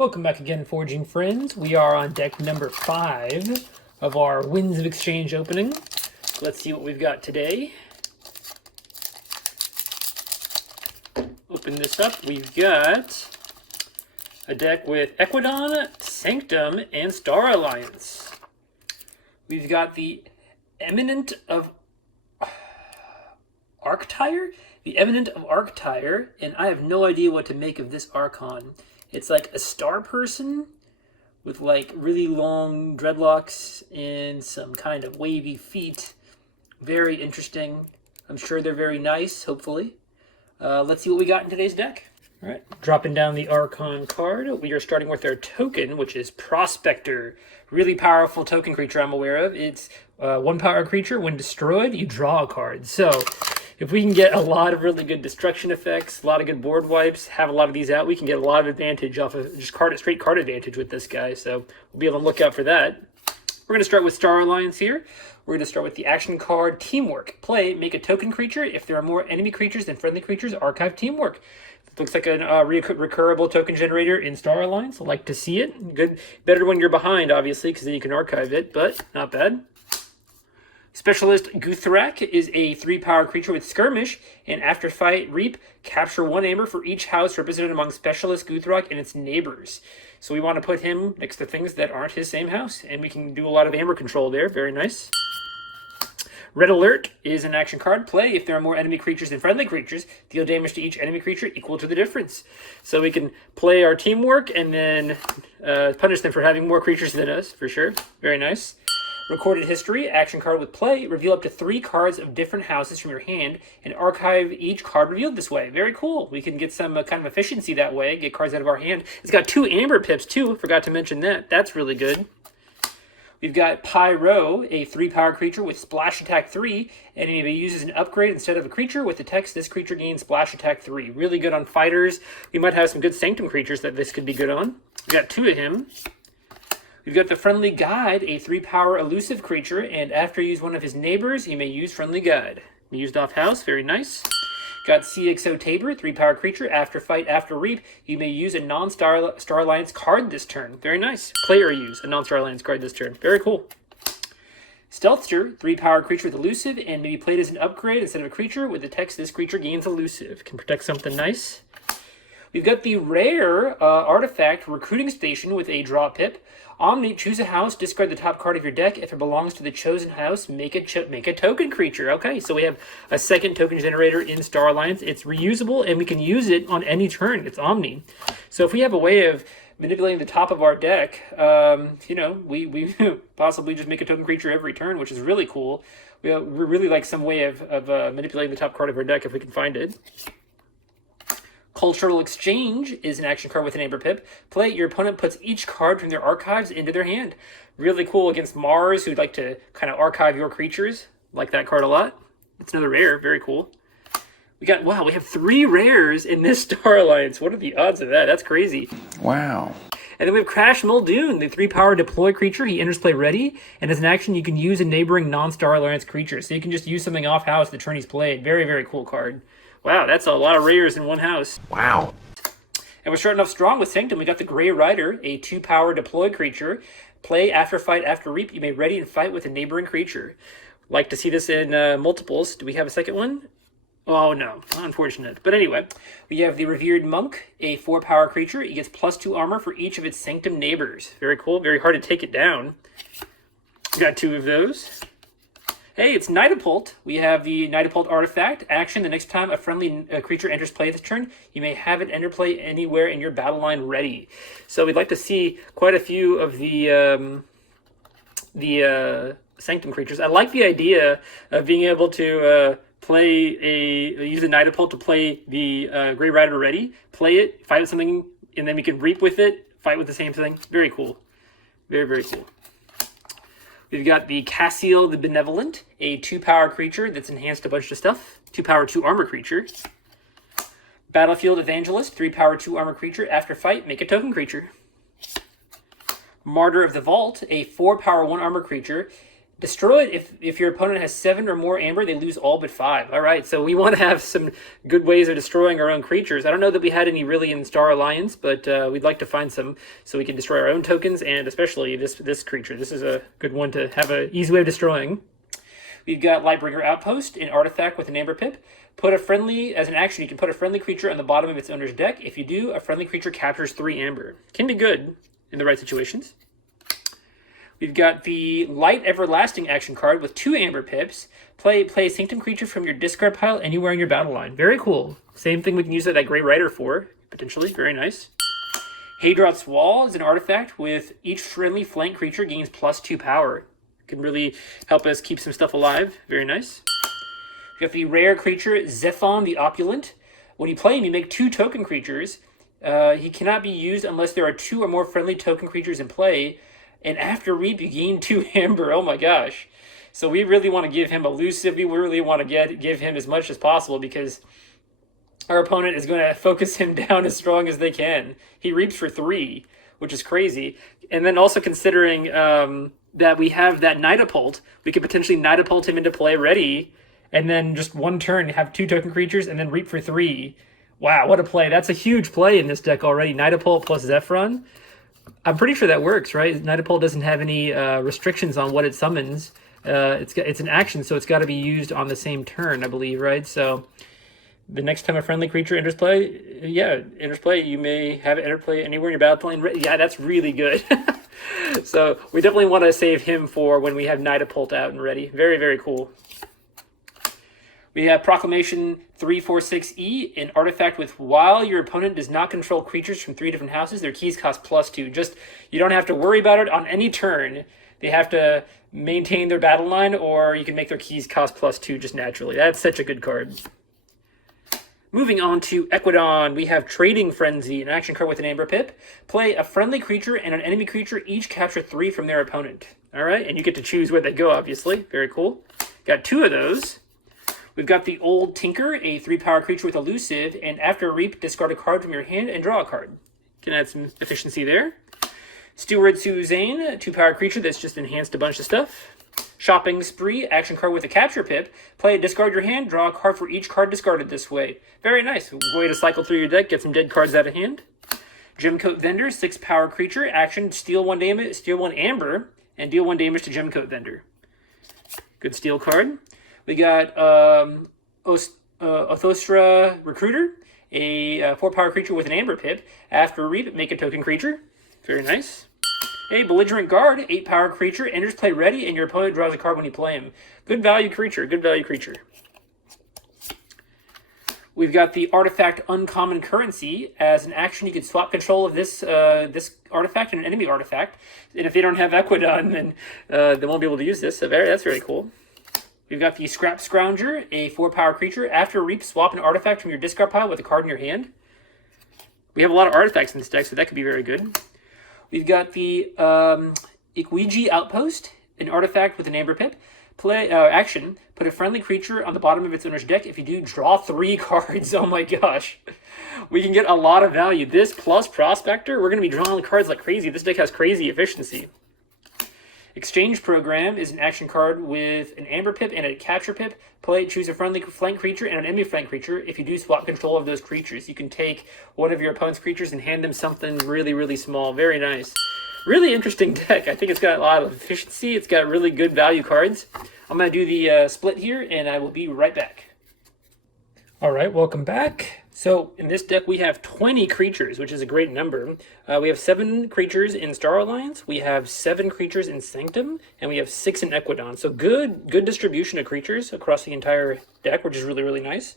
Welcome back again, Forging Friends. We are on deck number 5 of our Winds of Exchange opening. Let's see what we've got today. Open this up. We've got a deck with Equidon, Sanctum, and Star Alliance. We've got the Eminent of Arctire? The Eminent of Arctire, and I have no idea what to make of this Archon. It's like a star person with like really long dreadlocks and some kind of wavy feet. Very interesting. I'm sure they're very nice, hopefully. Let's see what we got in today's deck. All right, dropping down the Archon card, we are starting with our token, which is Prospector. Really powerful token creature I'm aware of. It's 1 power creature. When destroyed, you draw a card. So if we can get a lot of really good destruction effects, a lot of good board wipes, have a lot of these out, we can get a lot of advantage off of just straight card advantage with this guy. So we'll be able to look out for that. We're going to start with Star Alliance here. We're going to start with the action card Teamwork. Play, make a token creature. If there are more enemy creatures than friendly creatures, archive Teamwork. It looks like a recurable token generator in Star Alliance. I like to see it. Good, better when you're behind, obviously, because then you can archive it, but not bad. Specialist Guthrak is a 3-power creature with Skirmish, and after fight, reap, capture 1 amber for each house represented among Specialist Guthrak and its neighbors. So we want to put him next to things that aren't his same house, and we can do a lot of amber control there. Very nice. Red Alert is an action card. Play, if there are more enemy creatures than friendly creatures, deal damage to each enemy creature equal to the difference. So we can play our Teamwork and then punish them for having more creatures than us, for sure. Very nice. Recorded History, action card with Play. Reveal up to 3 cards of different houses from your hand and archive each card revealed this way. Very cool. We can get some kind of efficiency that way, get cards out of our hand. It's got 2 Amber Pips too. Forgot to mention that. That's really good. We've got Pyro, a 3-power creature with Splash Attack 3, and it may be used as an upgrade instead of a creature. With the text, this creature gains Splash Attack 3. Really good on fighters. We might have some good Sanctum creatures that this could be good on. We got 2 of him. We've got the Friendly Guide, a 3-power elusive creature, and after you use one of his neighbors, you may use Friendly Guide. Used off house, very nice. Got CXO Tabor, 3-power creature. After fight, after reap, you may use a non-Star Alliance card this turn. Very nice. Play or use a non-Star Alliance card this turn. Very cool. Stealthster, 3-power creature with elusive, and may be played as an upgrade instead of a creature. With the text, this creature gains elusive. Can protect something nice. We've got the rare artifact Recruiting Station with a draw pip. Omni, choose a house, discard the top card of your deck. If it belongs to the chosen house, make a token creature. Okay, so we have a second token generator in Star Alliance. It's reusable, and we can use it on any turn. It's Omni. So if we have a way of manipulating the top of our deck, we possibly just make a token creature every turn, which is really cool. We really like some way of manipulating the top card of our deck if we can find it. Cultural Exchange is an action card with an Amber Pip. Play, your opponent puts each card from their archives into their hand. Really cool against Mars, who'd like to kind of archive your creatures. Like that card a lot. It's another rare. Very cool. We have 3 rares in this Star Alliance. What are the odds of that? That's crazy. Wow. And then we have Crash Muldoon, the 3-power deploy creature. He enters play ready, and as an action, you can use a neighboring non-Star Alliance creature. So you can just use something off house the turn he's played. Very, very cool card. Wow, that's a lot of rares in one house. Wow. And we're starting off strong with Sanctum. We got the Grey Rider, a 2-power deploy creature. Play, after fight, after reap, you may ready and fight with a neighboring creature. Like to see this in multiples. Do we have a second one? Oh, no. Unfortunate. But anyway, we have the Revered Monk, a 4-power creature. It gets +2 armor for each of its Sanctum neighbors. Very cool. Very hard to take it down. We got 2 of those. Hey, it's Nidapult. We have the Nidapult artifact. Action, the next time a friendly creature enters play this turn, you may have it enter play anywhere in your battle line ready. So we'd like to see quite a few of the Sanctum creatures. I like the idea of being able to use a Nidapult to play the Grey Rider ready, play it, fight with something, and then we can reap with it, fight with the same thing. Very cool. Very, very cool. We've got the Cassiel the Benevolent, a 2-power creature that's enhanced a bunch of stuff. 2-power, 2-armor creature. Battlefield Evangelist, 3-power, 2-armor creature. After fight, make a token creature. Martyr of the Vault, a 4-power, 1-armor creature. Destroyed if your opponent has 7 or more amber, they lose all but 5. All right, so we want to have some good ways of destroying our own creatures. I don't know that we had any really in Star Alliance, but we'd like to find some so we can destroy our own tokens, and especially this creature. This is a good one to have an easy way of destroying. We've got Lightbringer Outpost, an artifact with an amber pip. As an action, you can put a friendly creature on the bottom of its owner's deck. If you do, a friendly creature captures 3 amber. Can be good in the right situations. We've got the Light Everlasting action card with 2 amber pips. Play a Sanctum creature from your discard pile anywhere in your battle line. Very cool. Same thing we can use that Grey Rider for, potentially. Very nice. Hadroth's Wall is an artifact with each friendly flank creature gains +2 power. Can really help us keep some stuff alive. Very nice. We've got the rare creature Zephon the Opulent. When you play him, you make 2 token creatures. He cannot be used unless there are 2 or more friendly token creatures in play. And after Reap, you gain 2 amber. Oh my gosh. So we really want to give him elusive. We really want to give him as much as possible because our opponent is going to focus him down as strong as they can. He Reaps for 3, which is crazy. And then also considering that we have that Nightapult, we could potentially Nightapult him into play ready, and then just one turn have 2 token creatures and then Reap for 3. Wow, what a play. That's a huge play in this deck already. Nightapult plus Zephron. I'm pretty sure that works, right? Nightapult doesn't have any restrictions on what it summons. It's an action, so it's got to be used on the same turn, I believe, right? So the next time a friendly creature enters play, you may have it enter play anywhere in your battle lane. Yeah, that's really good. So we definitely want to save him for when we have Nightapult out and ready. Very, very cool. We have Proclamation 346E, an artifact with while your opponent does not control creatures from 3 different houses, their keys cost +2. Just, you don't have to worry about it on any turn. They have to maintain their battle line, or you can make their keys cost +2 just naturally. That's such a good card. Moving on to Equidon, we have Trading Frenzy, an action card with an amber pip. Play a friendly creature and an enemy creature, each capture 3 from their opponent. All right, and you get to choose where they go, obviously. Very cool. Got 2 of those. We've got the Old Tinker, a 3-power creature with elusive, and after Reap, discard a card from your hand and draw a card. Can add some efficiency there. Steward Suzanne, a 2-power creature that's just enhanced a bunch of stuff. Shopping Spree, action card with a capture pip. Play it, discard your hand, draw a card for each card discarded this way. Very nice. Way to cycle through your deck, get some dead cards out of hand. Gemcoat Vendor, 6-power creature, action, steal 1 amber, and deal 1 damage to Gemcoat Vendor. Good steal card. We got Othostra Recruiter, a 4-power creature with an amber pip. After Reap, make a token creature. Very nice. A Belligerent Guard, 8-power creature, enters play ready, and your opponent draws a card when you play him. Good value creature, good value creature. We've got the Artifact Uncommon Currency. As an action, you can swap control of this artifact and an enemy artifact. And if they don't have Equidon, then they won't be able to use this. So that's very cool. We've got the Scrap Scrounger, a 4-power creature. After Reap, swap an artifact from your discard pile with a card in your hand. We have a lot of artifacts in this deck, so that could be very good. We've got the Ikwiji Outpost, an artifact with an amber pip. Action, put a friendly creature on the bottom of its owner's deck. If you do, draw 3 cards. Oh my gosh. We can get a lot of value. This plus Prospector, we're going to be drawing cards like crazy. This deck has crazy efficiency. Exchange Program is an action card with an amber pip and a capture pip. Choose a friendly flank creature and an enemy flank creature. If you do, swap control of those creatures. You can take one of your opponent's creatures and hand them something really, really small. Very nice. Really interesting deck. I think it's got a lot of efficiency. It's got really good value cards. I'm going to do the split here, and I will be right back. All right, welcome back. So in this deck, we have 20 creatures, which is a great number. We have 7 creatures in Star Alliance. We have 7 creatures in Sanctum, and we have 6 in Equidon. So good distribution of creatures across the entire deck, which is really, really nice.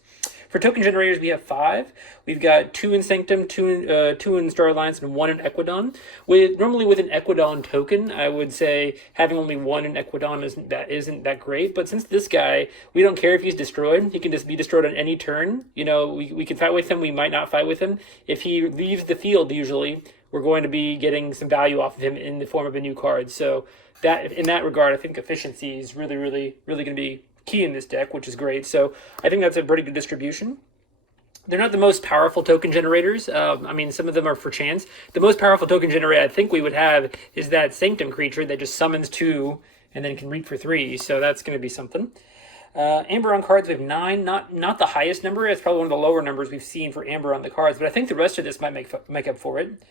For token generators, we have 5. We've got 2 in Sanctum, 2 in Star Alliance, and 1 in Equidon. Normally with an Equidon token, I would say having only 1 in Equidon isn't that great. But since this guy, we don't care if he's destroyed. He can just be destroyed on any turn. You know, we can fight with him. We might not fight with him. If he leaves the field, usually, we're going to be getting some value off of him in the form of a new card. So in that regard, I think efficiency is really, really, really going to be key in this deck, which is great. So I think that's a pretty good distribution. They're not the most powerful token generators. I mean, some of them are for chance. The most powerful token generator I think we would have is that Sanctum creature that just summons 2 and then can reap for 3. So that's going to be something. Amber on cards, we have 9. Not the highest number. It's probably one of the lower numbers we've seen for Amber on the cards, but I think the rest of this might make up for it.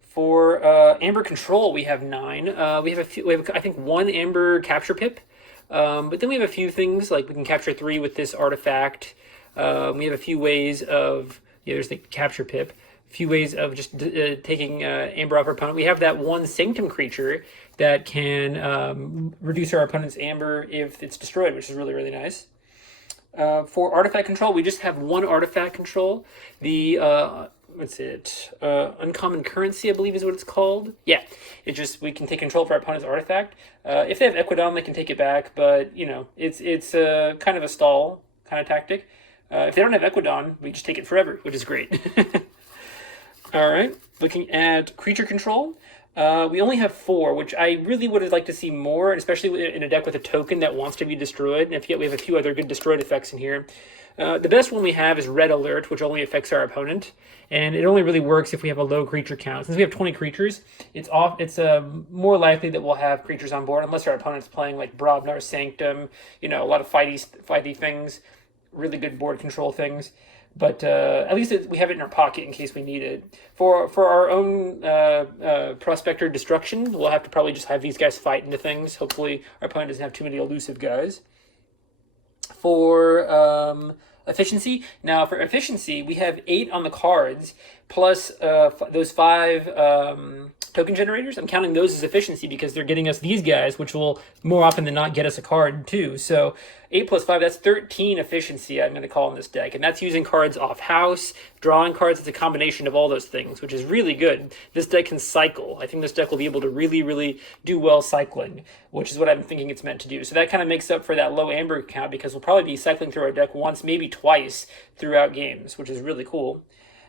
For Amber control, we have 9. We have I think 1 Amber capture pip, but then we have a few things like we can capture 3 with this artifact. We have a few ways of there's the capture pip. A few ways of just taking Amber off our opponent. We have that 1 Sanctum creature that can reduce our opponent's Amber if it's destroyed, which is really, really nice. For artifact control, we just have 1 artifact control. The uncommon currency, I believe is what it's called. Yeah, it's just we can take control of our opponent's artifact. If they have Equidom, they can take it back, but it's kind of a stall kind of tactic. If they don't have Equidon, we just take it forever, which is great. All right, looking at creature control. We only have 4, which I really would have liked to see more, especially in a deck with a token that wants to be destroyed. And we have a few other good destroyed effects in here. The best one we have is Red Alert, which only affects our opponent, and it only really works if we have a low creature count. Since we have 20 creatures, it's more likely that we'll have creatures on board, unless our opponent's playing like Bravnar Sanctum, a lot of fighty things, really good board control things. But at least we have it in our pocket in case we need it. For our own Prospector Destruction, we'll have to probably just have these guys fight into things. Hopefully our opponent doesn't have too many elusive guys. For efficiency, we have 8 on the cards, plus those 5 token generators. I'm counting those as efficiency because they're getting us these guys, which will more often than not get us a card too. So 8 plus 5, that's 13 efficiency I'm going to call in this deck. And that's using cards off house, drawing cards. It's a combination of all those things, which is really good. This deck can cycle. I think this deck will be able to really, really do well cycling, which is what I'm thinking it's meant to do. So that kind of makes up for that low Amber count because we'll probably be cycling through our deck once, maybe twice throughout games, which is really cool.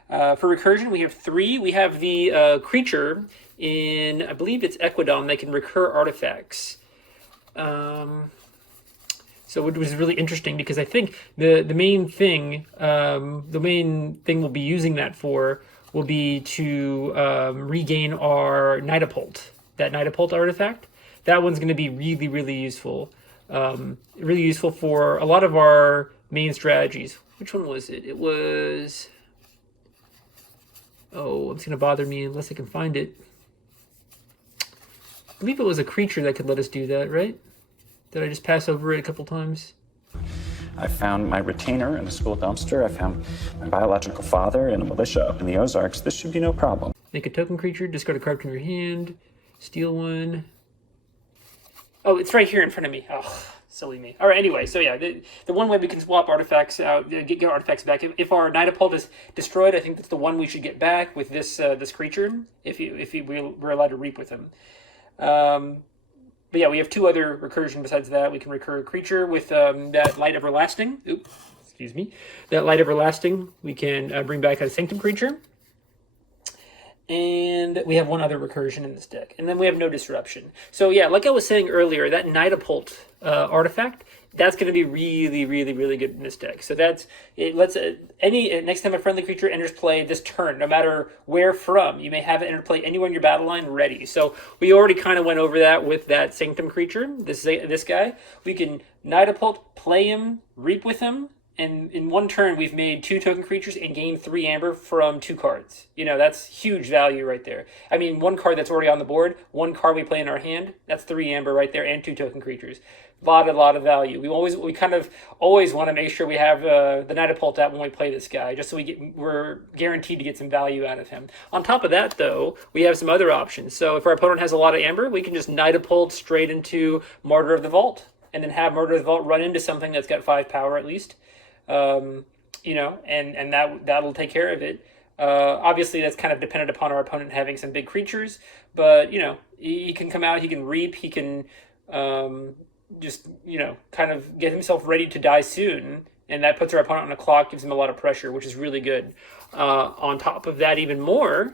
For recursion, we have 3. We have the creature in, I believe it's Equidom, that can recur artifacts. So which was really interesting because I think the main thing we'll be using that for will be to regain our Nidapult, that Nidapult artifact. That one's going to be really, really useful. Really useful for a lot of our main strategies. Which one was it? It was... Oh, it's going to bother me unless I can find it. I believe it was a creature that could let us do that, right? Did I just pass over it a couple times? I found my retainer in a school dumpster. I found my biological father in a militia up in the Ozarks. This should be no problem. Make a token creature, discard a card from your hand, steal one. Oh, it's right here in front of me. Oh, silly me. All right, anyway, so yeah, the one way we can swap artifacts out, get artifacts back. If our Nidapult is destroyed, I think that's the one we should get back with this creature, if we're allowed to reap with him. But yeah, we have 2 other recursion besides that. We can recur a creature with that Light Everlasting. Oops, excuse me. That Light Everlasting, we can bring back a Sanctum creature. And we have 1 other recursion in this deck. And then we have no disruption. So yeah, like I was saying earlier, that Nidapult artifact, that's going to be really, really, really good in this deck. So that's it. Next time a friendly creature enters play this turn, no matter where from, you may have it enter play anywhere in your battle line ready. So we already kind of went over that with that Sanctum creature. This guy, we can Nidapult, play him, reap with him, and in 1 turn we've made 2 token creatures and gained 3 Amber from 2 cards. That's huge value right there. I mean, 1 card that's already on the board, 1 card we play in our hand, that's 3 Amber right there, and 2 token creatures. Lot of value. We kind of always want to make sure we have the Nidapult out when we play this guy, just so we're guaranteed to get some value out of him. On top of that, though, we have some other options. So if our opponent has a lot of Amber, we can just Nidapult straight into Martyr of the Vault, and then have Martyr of the Vault run into something that's got 5 power at least. And that'll take care of it. Obviously, that's kind of dependent upon our opponent having some big creatures, but he can come out, he can reap, he can kind of get himself ready to die soon, and that puts our opponent on a clock, gives him a lot of pressure, which is really good. On top of that, even more,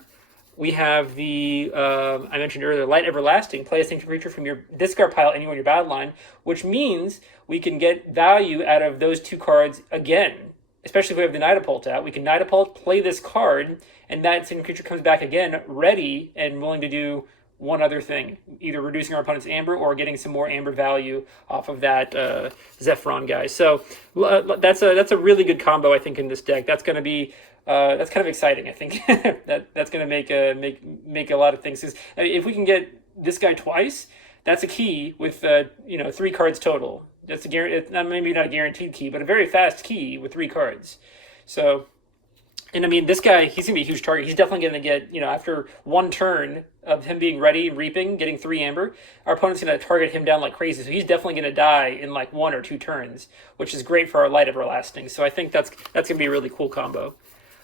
we have the, I mentioned earlier, Light Everlasting. Play a Sanctum creature from your discard pile anywhere in your battle line, which means we can get value out of those 2 cards again. Especially if we have the Nidapult out. We can Nidapult, play this card, and that Sanctum creature comes back again, ready and willing to do one other thing, either reducing our opponent's amber or getting some more amber value off of that Zephyron guy. So that's a really good combo, I think, in this deck. That's going to be that's kind of exciting. I think that's going to make a lot of things. If we can get this guy twice, that's a key with 3 cards total. That's a maybe not a guaranteed key, but a very fast key with 3 cards. So. And I mean, this guy, he's going to be a huge target. He's definitely going to get, after 1 turn of him being ready, reaping, getting 3 amber, our opponent's going to target him down like crazy. So he's definitely going to die in like 1 or 2 turns, which is great for our Light Everlasting. So I think that's going to be a really cool combo.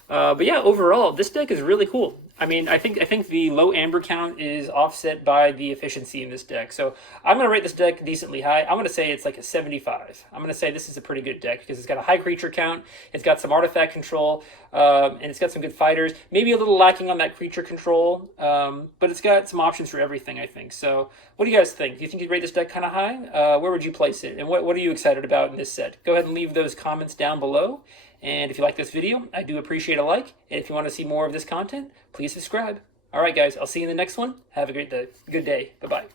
But yeah, overall, this deck is really cool. I mean, I think the low amber count is offset by the efficiency in this deck. So I'm going to rate this deck decently high. I'm going to say it's like a 75. I'm going to say this is a pretty good deck because it's got a high creature count, it's got some artifact control, and it's got some good fighters. Maybe a little lacking on that creature control, but it's got some options for everything, I think. So what do you guys think? Do you think you'd rate this deck kind of high? Where would you place it? And what are you excited about in this set? Go ahead and leave those comments down below. And if you like this video, I do appreciate a like. And if you want to see more of this content, please subscribe. All right, guys, I'll see you in the next one. Have a great day. Good day. Bye-bye.